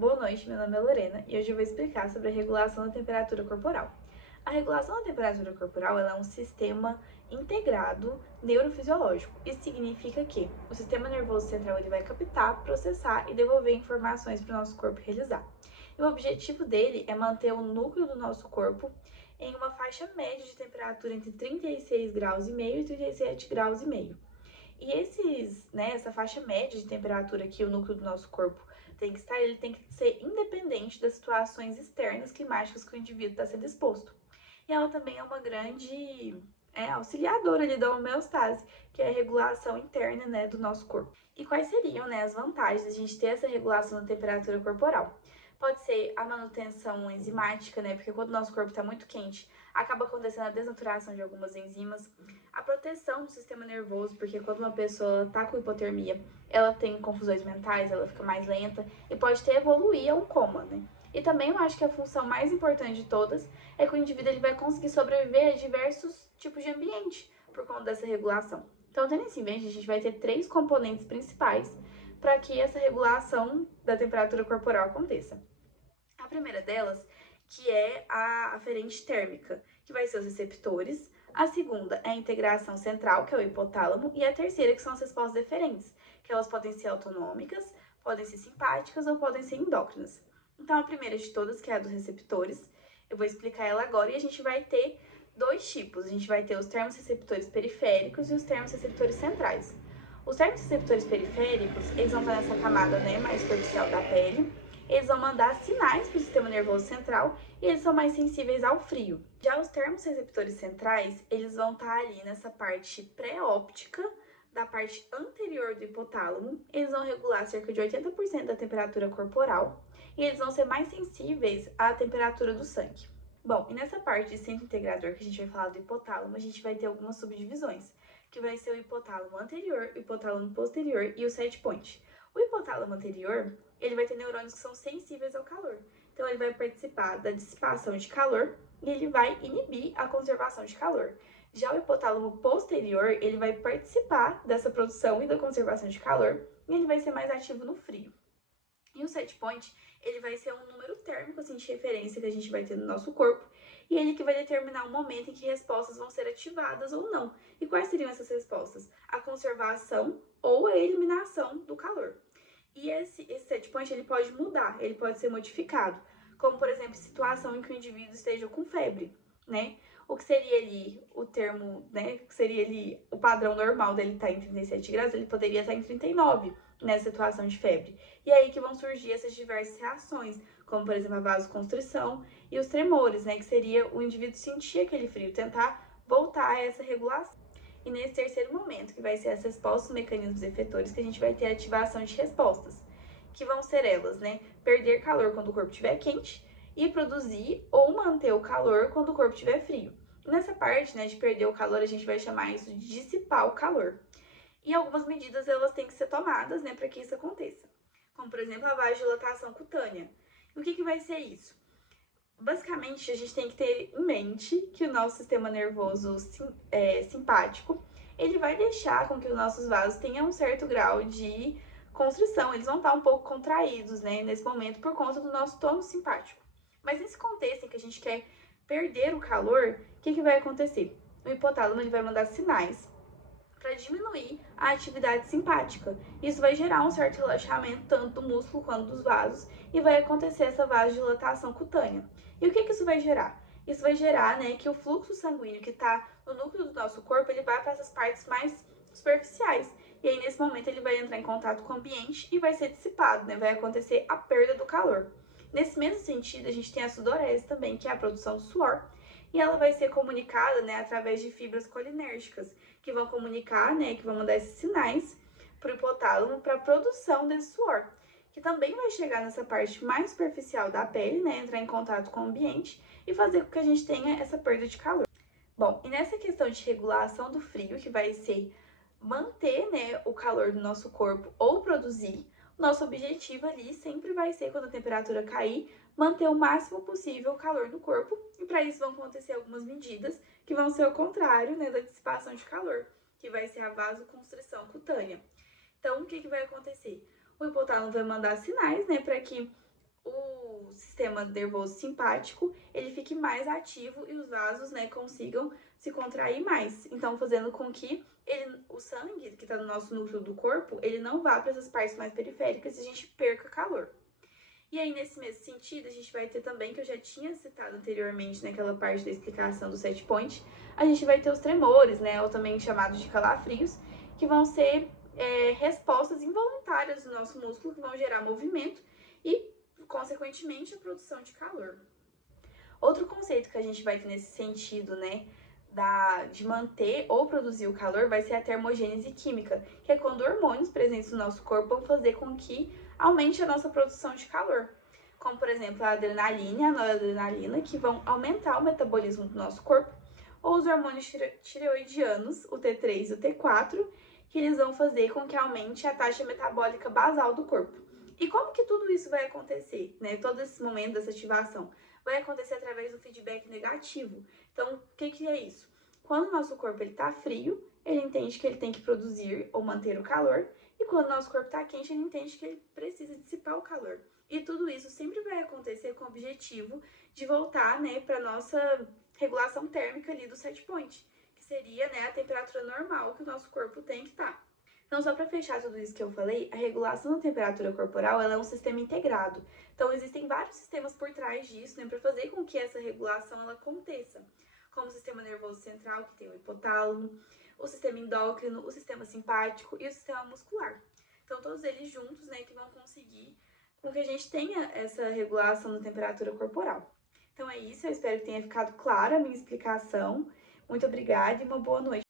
Boa noite, meu nome é Lorena e hoje eu vou explicar sobre a regulação da temperatura corporal. A regulação da temperatura corporal é um sistema integrado neurofisiológico. Isso significa que o sistema nervoso central ele vai captar, processar e devolver informações para o nosso corpo realizar. E o objetivo dele é manter o núcleo do nosso corpo em uma faixa média de temperatura entre 36 graus e meio e 37 graus e meio. E essa faixa média de temperatura que o núcleo do nosso corpo tem que estar, ele tem que ser independente das situações externas climáticas que o indivíduo está sendo exposto. E ela também é uma grande auxiliadora ali da homeostase, que é a regulação interna, do nosso corpo. E quais seriam, as vantagens de a gente ter essa regulação da temperatura corporal? Pode ser a manutenção enzimática, porque quando o nosso corpo está muito quente, acaba acontecendo a desnaturação de algumas enzimas, a proteção do sistema nervoso, porque quando uma pessoa está com hipotermia, ela tem confusões mentais, ela fica mais lenta e pode até evoluir a um coma, E também eu acho que a função mais importante de todas é que o indivíduo ele vai conseguir sobreviver a diversos tipos de ambiente por conta dessa regulação. Então, tendo isso em mente, a gente vai ter 3 componentes principais para que essa regulação da temperatura corporal aconteça. A primeira delas, que é a aferente térmica, que vai ser os receptores. A segunda é a integração central, que é o hipotálamo. E a terceira, que são as respostas deferentes, que elas podem ser autonômicas, podem ser simpáticas ou podem ser endócrinas. Então, a primeira de todas, que é a dos receptores, eu vou explicar ela agora e a gente vai ter 2 tipos. A gente vai ter os termorreceptores periféricos e os termorreceptores centrais. Os termorreceptores periféricos, eles vão estar nessa camada mais superficial da pele. Eles vão mandar sinais para o sistema nervoso central e eles são mais sensíveis ao frio. Já os termorreceptores centrais, eles vão estar ali nessa parte pré-óptica da parte anterior do hipotálamo. Eles vão regular cerca de 80% da temperatura corporal e eles vão ser mais sensíveis à temperatura do sangue. Bom, e nessa parte de centro integrador que a gente vai falar do hipotálamo, a gente vai ter algumas subdivisões, que vai ser o hipotálamo anterior, o hipotálamo posterior e o set point. O hipotálamo anterior, ele vai ter neurônios que são sensíveis ao calor. Então, ele vai participar da dissipação de calor e ele vai inibir a conservação de calor. Já o hipotálamo posterior, ele vai participar dessa produção e da conservação de calor e ele vai ser mais ativo no frio. E o set point, ele vai ser um número térmico, assim, de referência que a gente vai ter no nosso corpo, e ele que vai determinar o momento em que respostas vão ser ativadas ou não. E quais seriam essas respostas? A conservação ou a eliminação do calor. E esse set point, ele pode mudar, ele pode ser modificado, como, por exemplo, situação em que o indivíduo esteja com febre, O que seria ali o termo, que seria ali o padrão normal dele estar em 37 graus, ele poderia estar em 39 nessa situação de febre. E aí que vão surgir essas diversas reações, como, por exemplo, a vasoconstrição e os tremores, que seria o indivíduo sentir aquele frio, tentar voltar a essa regulação. E nesse terceiro momento, que vai ser as respostas, mecanismos efetores, que a gente vai ter a ativação de respostas, que vão ser elas, perder calor quando o corpo estiver quente e produzir ou manter o calor quando o corpo estiver frio. E nessa parte, de perder o calor, a gente vai chamar isso de dissipar o calor. E algumas medidas, elas têm que ser tomadas, para que isso aconteça. Como, por exemplo, a vasodilatação cutânea. E o que vai ser isso? Basicamente, a gente tem que ter em mente que o nosso sistema nervoso simpático, ele vai deixar com que os nossos vasos tenham um certo grau de constrição. Eles vão estar um pouco contraídos, nesse momento, por conta do nosso tônus simpático. Mas nesse contexto em que a gente quer perder o calor, o que vai acontecer? O hipotálamo, ele vai mandar sinais para diminuir a atividade simpática. Isso vai gerar um certo relaxamento tanto do músculo quanto dos vasos e vai acontecer essa vasodilatação cutânea. E o que isso vai gerar? Isso vai gerar, que o fluxo sanguíneo que está no núcleo do nosso corpo, ele vai para essas partes mais superficiais. E aí, nesse momento, ele vai entrar em contato com o ambiente e vai ser dissipado, vai acontecer a perda do calor. Nesse mesmo sentido, a gente tem a sudorese também, que é a produção do suor, e ela vai ser comunicada, através de fibras colinérgicas, que vão comunicar, que vão mandar esses sinais para o hipotálamo para a produção desse suor, que também vai chegar nessa parte mais superficial da pele, entrar em contato com o ambiente e fazer com que a gente tenha essa perda de calor. Bom, e nessa questão de regulação do frio, que vai ser manter, o calor do nosso corpo ou produzir, nosso objetivo ali sempre vai ser, quando a temperatura cair, manter o máximo possível o calor do corpo, e para isso vão acontecer algumas medidas que vão ser o contrário, da dissipação de calor, que vai ser a vasoconstrição cutânea. Então, o que vai acontecer? O hipotálamo vai mandar sinais, para que o sistema nervoso simpático ele fique mais ativo e os vasos, né, consigam se contrair mais. Então, fazendo com que o sangue que está no nosso núcleo do corpo, ele não vá para essas partes mais periféricas e a gente perca calor. E aí, nesse mesmo sentido, a gente vai ter também, que eu já tinha citado anteriormente naquela parte da explicação do set point, a gente vai ter os tremores, né, ou também chamados de calafrios, que vão ser respostas involuntárias do nosso músculo, que vão gerar movimento e, consequentemente, a produção de calor. Outro conceito que a gente vai ter nesse sentido, né, de manter ou produzir o calor, vai ser a termogênese química, que é quando hormônios presentes no nosso corpo vão fazer com que aumente a nossa produção de calor. Como, por exemplo, a adrenalina e a noradrenalina, que vão aumentar o metabolismo do nosso corpo, ou os hormônios tireoidianos, o T3 e o T4, que eles vão fazer com que aumente a taxa metabólica basal do corpo. E como que tudo isso vai acontecer, né? Todo esse momento dessa ativação vai acontecer através do feedback negativo. Então, o que é isso? Quando o nosso corpo está frio, ele entende que ele tem que produzir ou manter o calor, e quando o nosso corpo está quente, ele entende que ele precisa dissipar o calor. E tudo isso sempre vai acontecer com o objetivo de voltar, né, para nossa regulação térmica ali do set point, que seria, né, a temperatura normal que o nosso corpo tem que estar. Então, só para fechar tudo isso que eu falei, a regulação da temperatura corporal ela é um sistema integrado. Então, existem vários sistemas por trás disso, né, para fazer com que essa regulação ela aconteça. Como o sistema nervoso central, que tem o hipotálamo, o sistema endócrino, o sistema simpático e o sistema muscular. Então, todos eles juntos, né, que vão conseguir com que a gente tenha essa regulação da temperatura corporal. Então, é isso. Eu espero que tenha ficado clara a minha explicação. Muito obrigada e uma boa noite.